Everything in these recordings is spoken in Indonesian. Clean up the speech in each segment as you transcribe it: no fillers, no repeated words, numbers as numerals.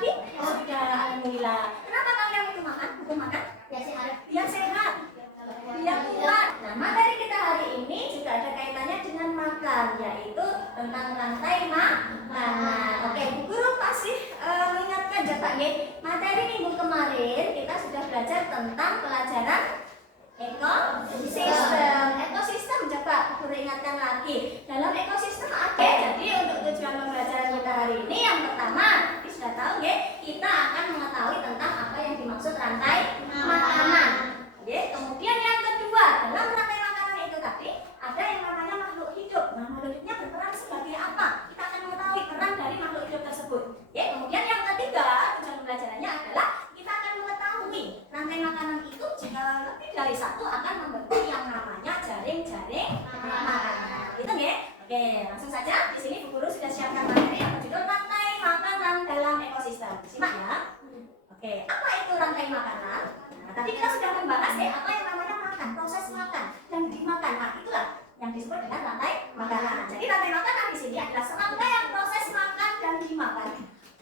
pagi? Sudah, alhamdulillah. Kenapa kalian itu makan? Butuh makan? Biar sehat, biar kuat. Nah, materi kita hari ini juga ada kaitannya dengan makan, yaitu tentang rantai makanan. Oke, Bu Guru masih mengingatkan ya Pak, materi minggu kemarin kita sudah belajar tentang pelajaran ekosistem. Ekosistem coba Bu Guru ingatkan lagi. Dalam ekosistem ada. Jadi untuk tujuan pembelajaran kita hari ini yang pertama, sudah tahu ya, kita akan mengetahui tentang apa yang dimaksud rantai makanan. Kemudian yang kedua, dalam rantai makanan itu tadi ada yang namanya makhluk hidup. Nah, makhluk hidupnya berperan sebagai apa? Kita akan mengetahui peran dari makhluk hidup tersebut. Kemudian yang ketiga, tujuan pembelajarannya adalah kita akan mengetahui rantai makanan itu jika lebih dari satu akan membentuk yang namanya jaring-jaring makanan. Gitu ya? Oke, langsung saja. Di sini Bu Guru sudah siapkan materi yang berjudul rantai makanan dalam ekosistem. Simak ya. Oke, apa itu rantai makanan? Nah, tadi kita sudah membahas apa yang namanya makan, proses makan dan dimakan. Nah, itulah yang disebut dengan rantai makanan. Jadi rantai makanan di sini adalah serangkaian proses makan dan dimakan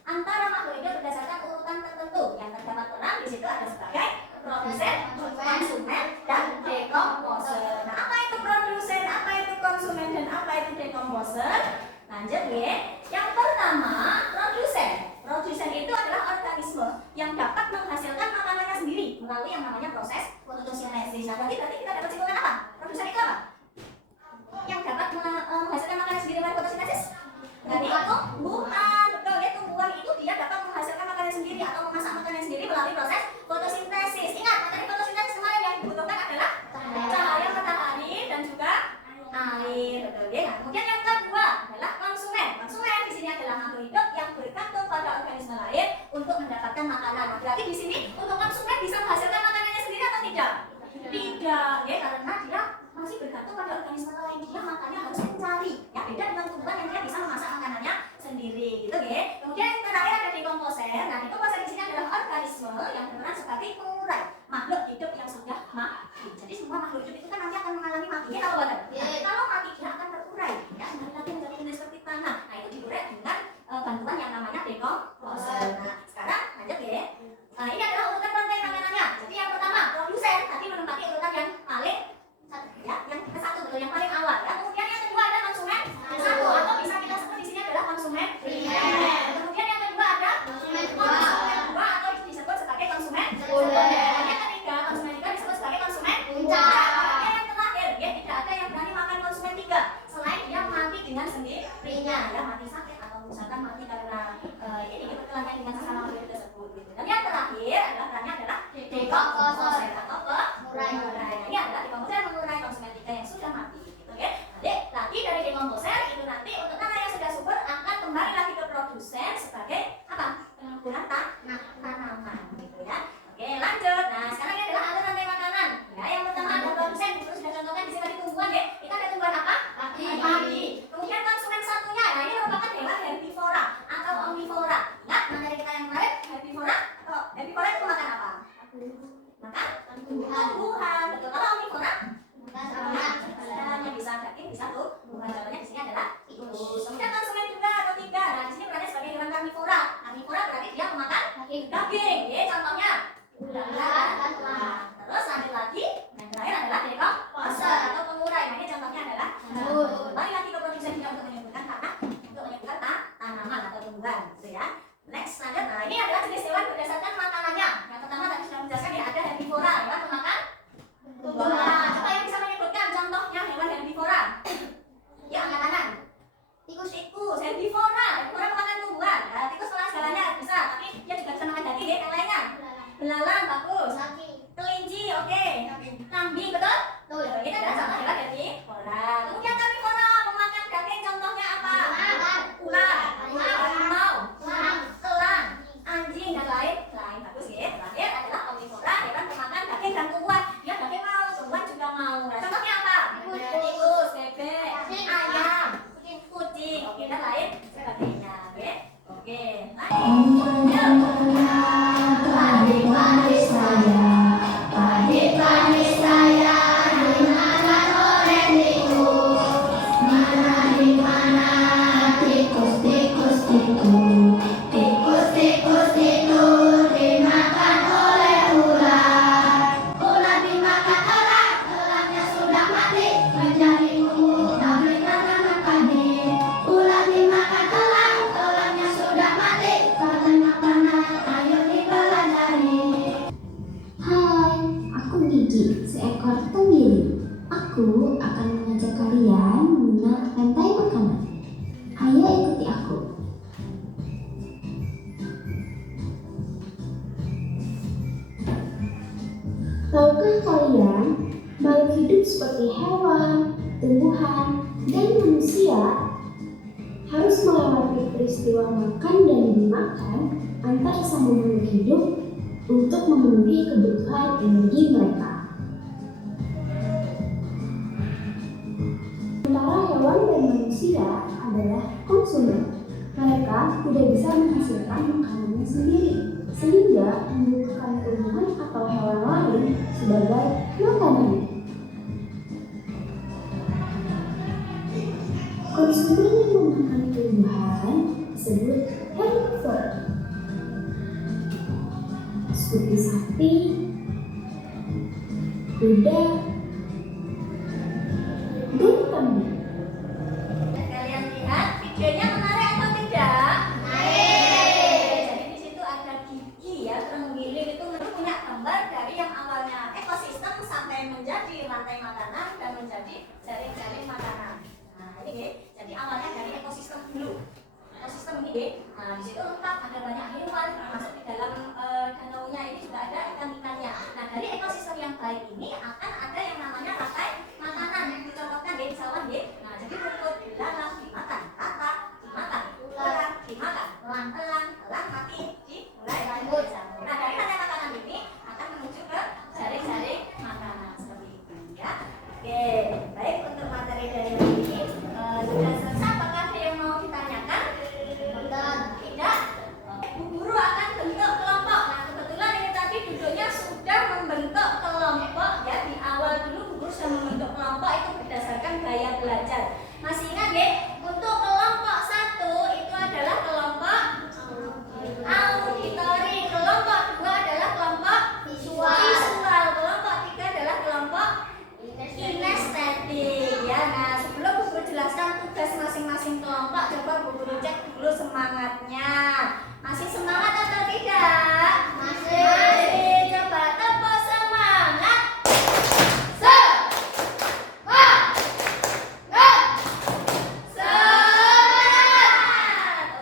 antara makhluk hidup berdasarkan urutan tertentu yang terdapat peran di situ ada sebagai produsen, konsumen, dan dekomposer. Nah, apa itu produsen, apa itu konsumen, dan apa itu dekomposer? Lanjut ya. Yang pertama, produsen. Produsen itu adalah organisme yang dapat menghasilkan makanannya sendiri melalui yang namanya proses fotosintesis. Nah, berarti kita dapat simpulkan apa? Produsen itu apa? Yang dapat menghasilkan makanan sendiri melalui fotosintesis? Berarti itu tumbuhan, betul ya, tumbuhan itu dia dapat menghasilkan makanan sendiri atau memasak makanan sendiri melalui proses fotosintesis. Ingat, materi fotosintesis kemarin yang dibutuhkan adalah cahaya matahari dan juga air, betul ya. Nah, kemudian yang kedua adalah konsumen. Konsumen di sini adalah makhluk hidup yang bergantung pada organisme lain untuk mendapatkan makanan. Nah, berarti di sini untuk konsumen bisa menghasilkan makanannya sendiri atau tidak? Tidak, ya, karena dia masih bergantung pada organisme lain. Dia makannya harus mencari. Ya, beda dengan tumbuhan yang dia bisa memasak makanannya sendiri, gitu ya. Kemudian yang terakhir ada dekomposer. Nah, dekomposer di sini adalah organisme yang berperan sebagai pengurai makhluk hidup yang sudah mati. Jadi semua makhluk hidup itu kan nanti akan mengalami mati. Ya, kalau benar. Nah, kalau mati dia akan terurai. Ya, kembali lagi menjadi jenis seperti tanah. Nah, itu diurai dengan bantuan yang namanya dekomposer. Nah, sekarang lanjut ya. Nah, ini adalah urutan rantai makanannya. Jadi yang pertama produsen tadi menempati urutan yang paling ya, yang ke satu betul, yang paling awal. Ya. Kemudian yang kedua ada konsumen satu atau bisa kita sebut di sini adalah konsumen primer. Kemudian yang kedua ada konsumen dua atau disebut sebagai konsumen sekunder. Yang ketiga konsumen tiga disebut sebagai konsumen puncak. Yang terakhir ya, tidak ada yang berani makan konsumen tiga selain dia mati dengan sendirinya, ya, mati sakit atau misalkan mati karena ini berkelainan dengan sesama makhluk tersebut. Gitu. Dan yang terakhir perannya adalah dekomposer atau pengurai. Ini adalah dekomposer mengurai konsumen tiga yang sudah mati. Gitu ya. Jadi tadi dari dekomposer itu nanti untuk tanah yang sudah subur akan kembali lagi ke produsen sebagai apa? Pengumpulan tanaman. Gitu ya. Oke, lanjut. Nah, sekarang ini adalah alur rantai makanan. Ya, yang pertama ada produsen, terus sudah contohkan di sini tadi tumbuhan ya. Kita ada tumbuhan apa? Padi. Kemudian konsumen satunya, nah ini merupakan hewan herbivora atau omnivora. Ingat materi kita yang kemarin, herbivora atau herbivora itu makan apa? Makan tumbuhan. Betul. Kalau omnivora bisa daging, bisa tumbuhan. Contohnya di sini adalah tikus. Kemudian konsumen juga atau tiga. Nah, di sini perannya sebagai hewan karnivora. Karnivora berarti dia memakan daging. Ya, contohnya ular. Terus lanjut lagi, yang terakhir adalah dekomposer atau pengurai. Nah, ini contohnya adalah kembali lagi ke produsen tidak untuk menyebutkan tanah, untuk menyebutkan tanaman atau tumbuhan, gitu ya. Next, lanjut. Nah, ini adalah jenis hewan berdasarkan makanannya. Yang pertama tadi sudah menjelaskan ya, ada herbivora, hewan pemakan tumbuhan. Coba yang bisa menyebutkan contohnya hewan herbivora? Ya, angkat tangan. Tikus herbivora. Herbivora pemakan tumbuhan. Nah, tikus makan segalanya bisa, tapi dia juga bisa makan daging ya. Yang lainnya, belalang bagus. Kelinci, oke. Kambing, betul? Ini adalah contoh hewan herbivora. Kemudian karnivora, pemakan daging, contohnya apa? Ular, harimau, elang, anjing, dan lain. Bagus ya. Terakhir adalah omnivora, hewan pemakan daging dan tumbuhan. Dia daging mau, tumbuhan juga mau. Nah, contohnya apa? Tikus, bebek, ayam, kucing, oke, dan lain sebagainya. Oke. Padi-padi saya, di mana orang itu Apakah kalian, makhluk hidup seperti hewan, tumbuhan, dan manusia, harus melewati peristiwa makan dan dimakan antar sesama makhluk hidup untuk memenuhi kebutuhan energi mereka? Sementara hewan dan manusia adalah konsumen. Mereka tidak bisa menghasilkan makanannya sendiri, sehingga membutuhkan tumbuhan atau hewan lain sebagai makanannya. Konsumen yang memakan tumbuhan disebut herbivore, seperti sapi, kuda, dan kambing. Kalian lihat videonya menarik atau tidak? Menarik. Jadi di situ ada gigi ya, terenggiling itu punya gambar dari yang awalnya ekosistem sampai menjadi rantai makanan dan menjadi jaring-jaring makanan. Nah ini jadi awalnya dari ekosistem dulu. Ekosistem ini, nah di situ lengkap ada banyak hewan, termasuk di dalam danaunya ini juga ada ikan-ikannya. Nah dari ekosistem yang baik ini akan ada yang namanya rantai makanan yang dicontohkan di sawah ya. Nah jadi rumput dilalang dimakan, rata dimakan, ular dimakan, elang mati dimulai lanjut. Nah dari rantai makanan ini akan menuju ke jaring-jaring makanan seperti itu ya. Oke, baik untuk materi dari hari ini sudah selesai. Apakah ada yang mau ditanyakan? Tidak. Bu Guru akan bentuk kelompok. Nah kebetulan ini tadi duduknya sudah membentuk kelompok ya. Di awal dulu Bu Guru sudah membentuk kelompok itu berdasarkan gaya belajar. Masih ingat ya? Untuk kelompok 1 itu adalah kelompok auditori, kelompok 2 adalah kelompok visual, kelompok 3 adalah kelompok kinestetik ya. Nah sebelum Bu Guru jelaskan tugas masing-masing kelompok, coba Bu Guru cek dulu semangatnya. Masih semangat atau tidak? Masih. Coba tepuk semangat. Semangat.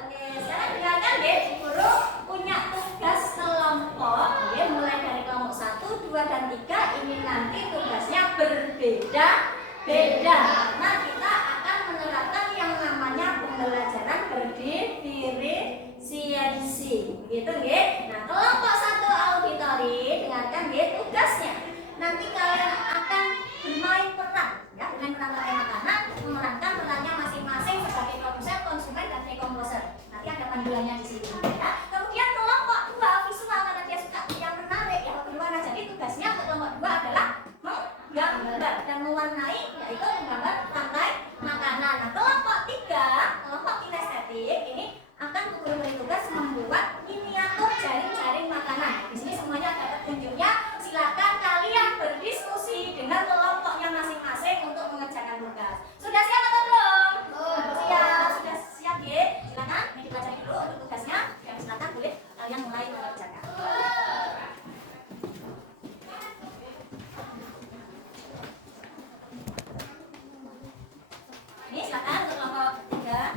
Oke, sekarang dengarkan deh. Bu Guru punya tugas kelompok ya, mulai dari kelompok 1, 2, dan 3. Ini nanti tugasnya berbeda-beda karena kita akan menerapkan yang namanya pembelajaran berdiferensiasi. Begitu nggih? Nah, kelompok 1 auditori, dengarkan nggih tugasnya. Nanti kalian akan bermain peran ya, bermain peran rantai makanan, memerankan perannya masing-masing sebagai produsen, konsumen, dan dekomposer. Nanti ada panduannya di sini ya. Kemudian kelompok 2 visual, karena dia suka yang menarik ya, bagaimana? Jadi tugasnya untuk kelompok 2 adalah menggambar dan mewarnai, yaitu menggambar rantai makanan. Nah, kelompok 3, kelompok kinestetik ini akan Bu Guru beri tugas membuat miniatur jaring-jaring makanan. Di sini semuanya ada petunjuknya. Silakan kalian berdiskusi dengan kelompoknya masing-masing untuk mengerjakan tugas. Sudah siap atau belum? Siap, sudah siap ya. Silakan dipelajari dulu untuk tugasnya. Dan silakan boleh kalian mulai mengerjakan. Ini silakan untuk kelompok 3.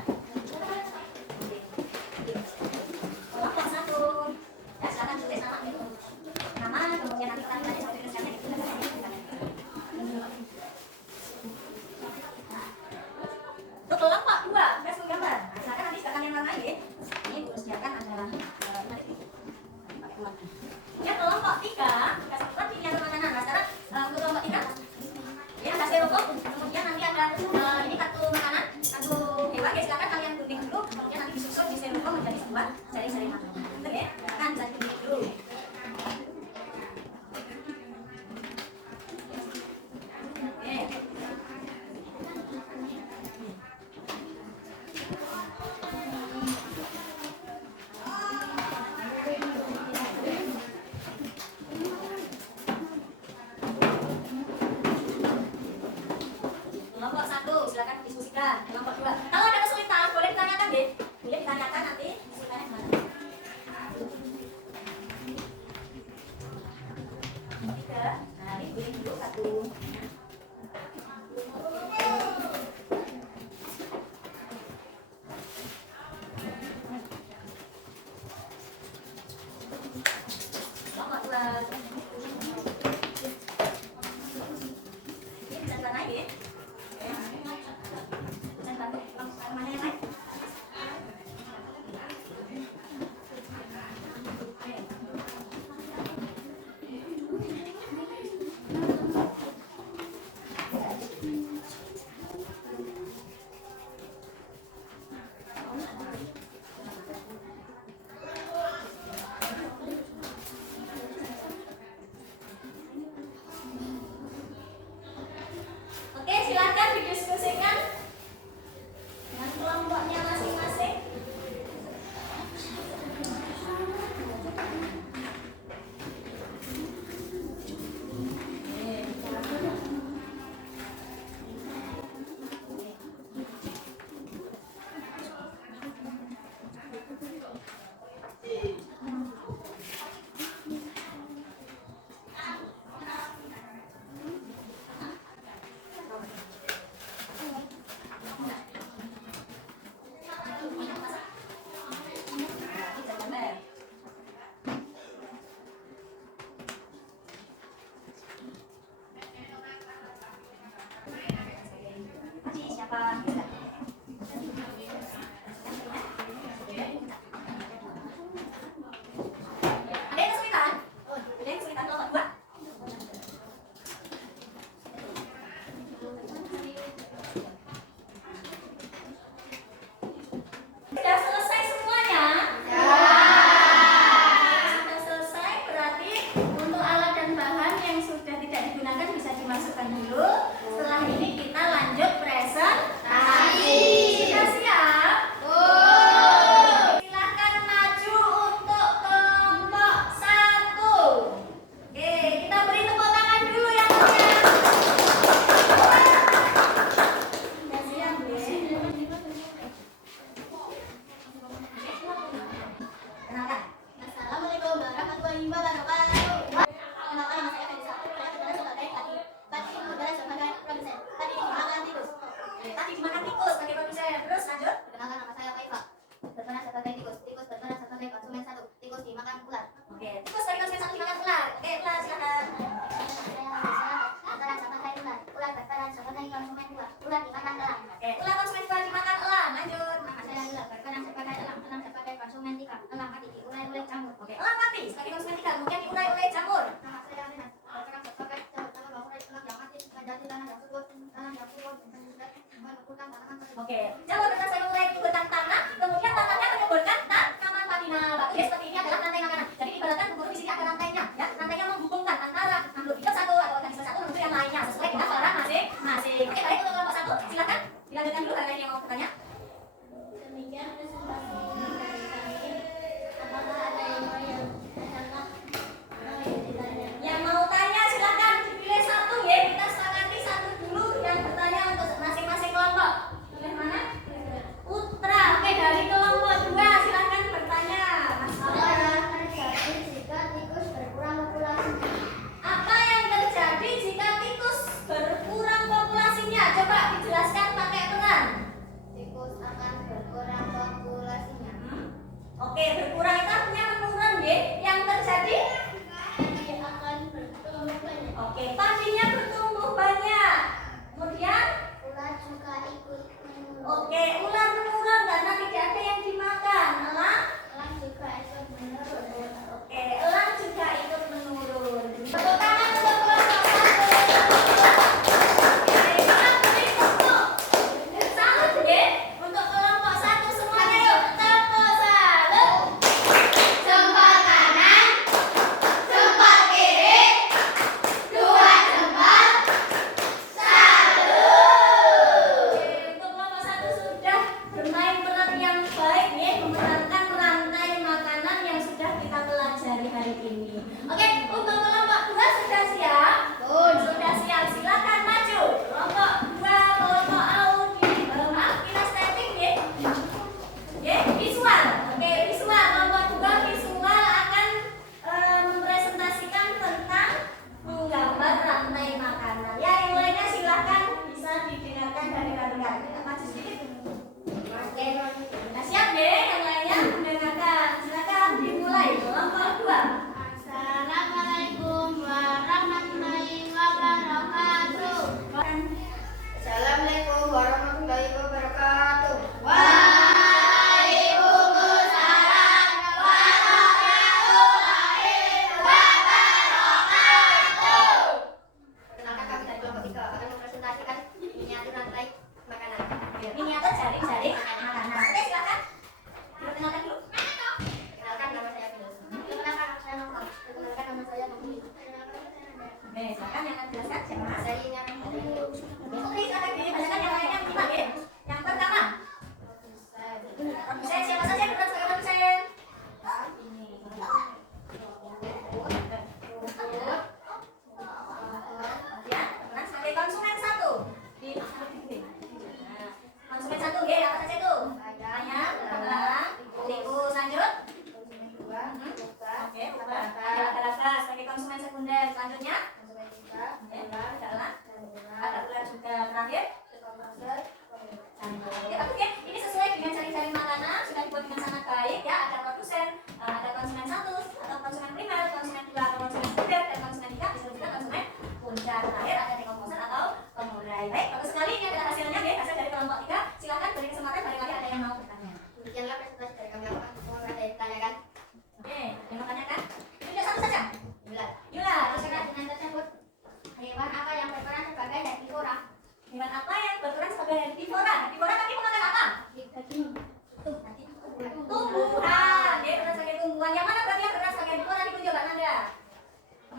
Kelompok 1. Ya, silakan tulis nama itu. Nama, kemudian nanti pertanyaannya sampai kerjanya gitu. Untuk kelompok 2, tugas menggambar. Nah, silakan nanti silakan yang warna ya. Ini Bu sediakan ada ya, kelompok 3, tugas menggambar miniatur makanan. Nah, sekarang untuk kelompok 3 ya, ada serupuk, kemudian nanti ada ini kartu makanan, kartu hewan ya, silakan kalian gunting dulu, kemudian nanti disusun di serupuk menjadi sebuah jaring-jaring makanan. Betul ya? Silakan bisa gunting dulu. Oke. Kelompok 1, silakan diskusikan. Kelompok 2, kalau ada kesulitan boleh ditanyakan deh. Boleh ditanyakan nanti kesulitannya gimana. 3, nah ini gunting dulu kartu. Kelompok 2.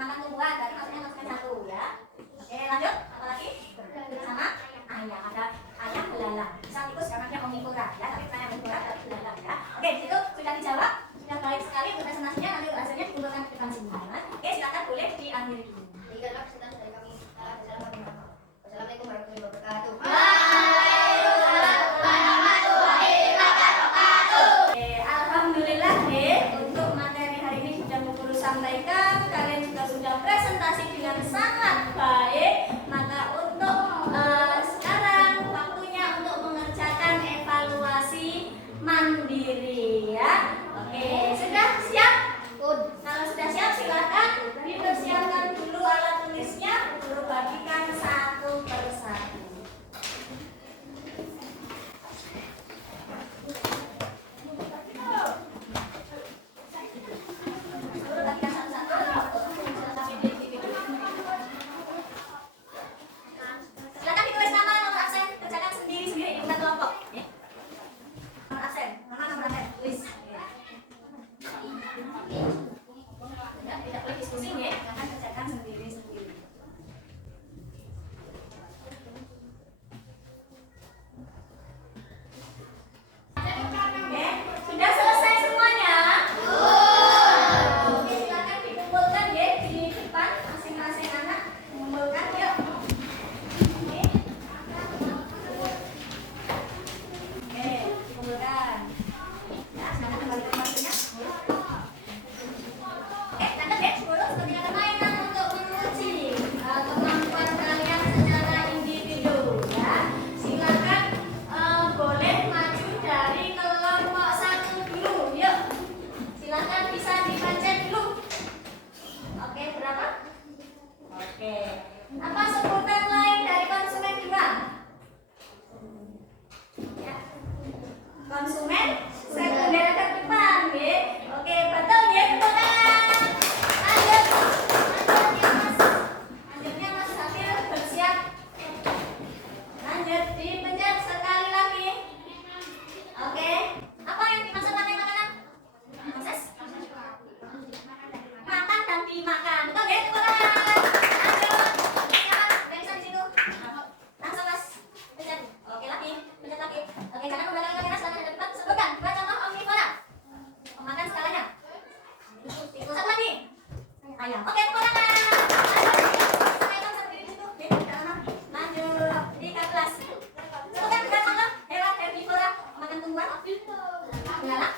Pemakan tumbuhan, berarti maksudnya masukkan satu ya. Oke, lanjut. Apa lagi? Sama ayam. Ada ayam belalang. Bisa tikus karena dia omnivora ya, tapi bukan omnivora tapi belalang ya. Oke, di situ sudah dijawab. Sudah baik sekali untuk presentasinya. Nanti untuk hasilnya dikumpulkan ke depan sini. Oke, silakan boleh diakhiri dulu. Demikianlah presentasi dari kami. Wassalamualaikum warahmatullahi wabarakatuh. Alhamdulillah deh, untuk materi hari ini sudah Bu Guru sampaikan. Kalian juga sudah presentasi dengan sangat baik. Maka untuk sekarang waktunya untuk mengerjakan evaluasi mandiri ya. Oke, sudah siap? Kalau sudah siap silakan dipersiapkan dulu alat tulisnya. Bu Guru bagikan satu persatu. Silakan ditulis nama, nomor absen, kerjakan sendiri-sendiri di bukan kelompok. Ya. Nomor absen, nomor absen, tulis. Ya, tidak boleh diskusi ya, akan kerjakan sendiri-sendiri. Oke, sudah selesai semuanya? Oke, silakan dikumpulkan ya di depan masing-masing anak. Mengumpulkan yuk. Oke, dikumpulkan. Ya, silakan kembali ke tempatnya. Nanti deh, sebelum seperti ada mainan untuk menguji kemampuan kalian secara individu ya. Silakan boleh maju dari kelompok satu dulu, yuk. Silakan bisa dipencet dulu. Oke, berapa? Oke. Apa sebutan lain dari konsumen 2? Ya. Konsumen sekunder terdepan, ya. Oke, betul ya, tepuk tangan. Lanjut. Lanjutnya Mas Safir bersiap. Lanjut, dipencet sekali lagi. Oke. Apa yang dimaksud pakai makanan? Proses makan dan dimakan. Betul ya, tepuk tangan. Lanjut. Silakan, dari sana di situ. Langsung Mas. Pencet. Oke, lagi. Pencet lagi. Oke, jangan membelakang kamera, silakan ke depan. Sebutkan dua contoh omnivora. Pemakan skalanya. Satu lagi. Ayam. Oke, tepuk tangan. Lanjut. Ayam sendiri di situ. Oke, dalam. Lanjut. 13. Sebutkan dua contoh hewan herbivora. Pemakan tumbuhan. Belalang.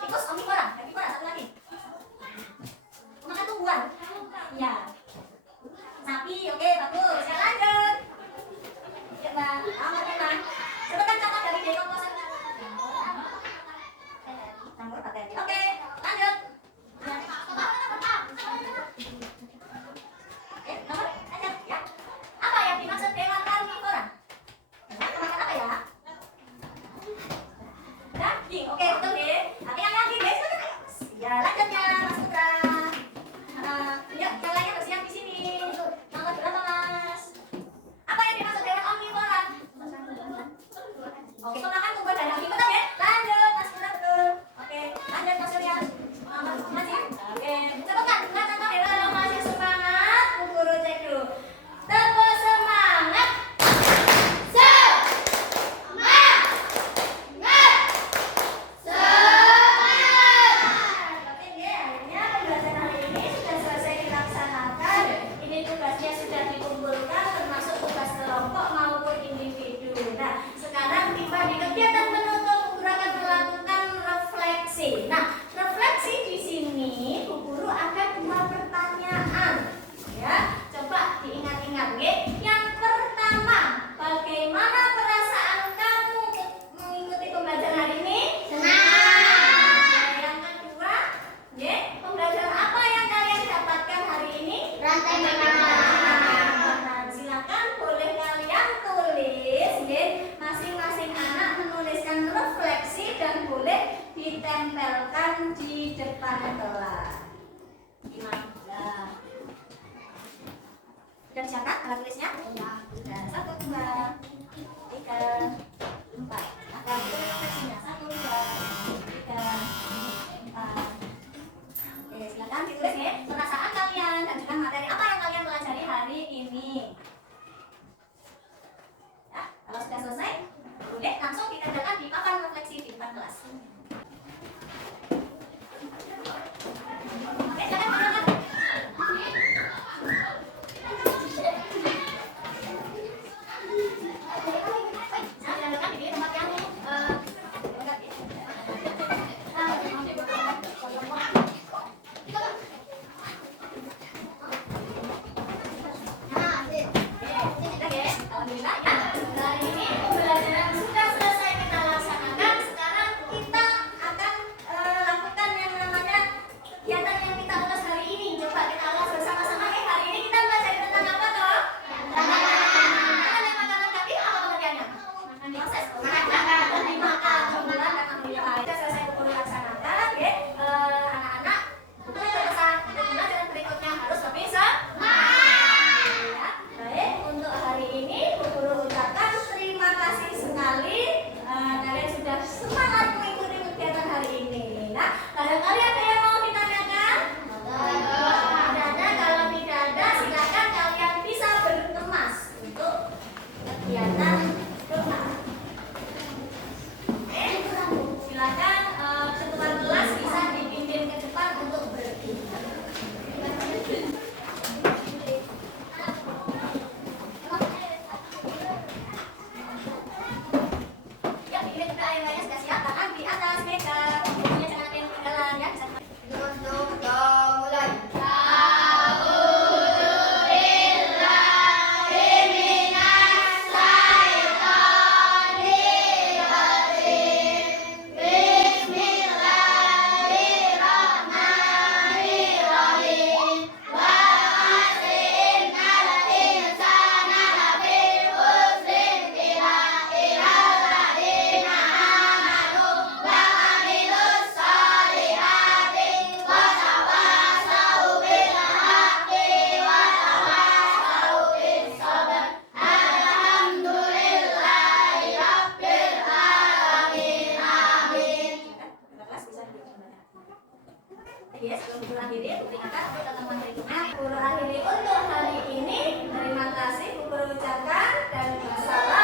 Tikus omnivora. Herbivora. Satu lagi. Pemakan tumbuhan. Ya. Sapi. Oke, bagus. Ya, lanjut. Ya, Mbak. Nomor 5. Sebutkan contoh dari dekomposasi. Campur pakai. Oke, lanjut. Ya. Berikan untuk teman-teman berikutnya. Guru akhiri untuk hari ini. Terima kasih Bu Guru ucapkan dan wassalam.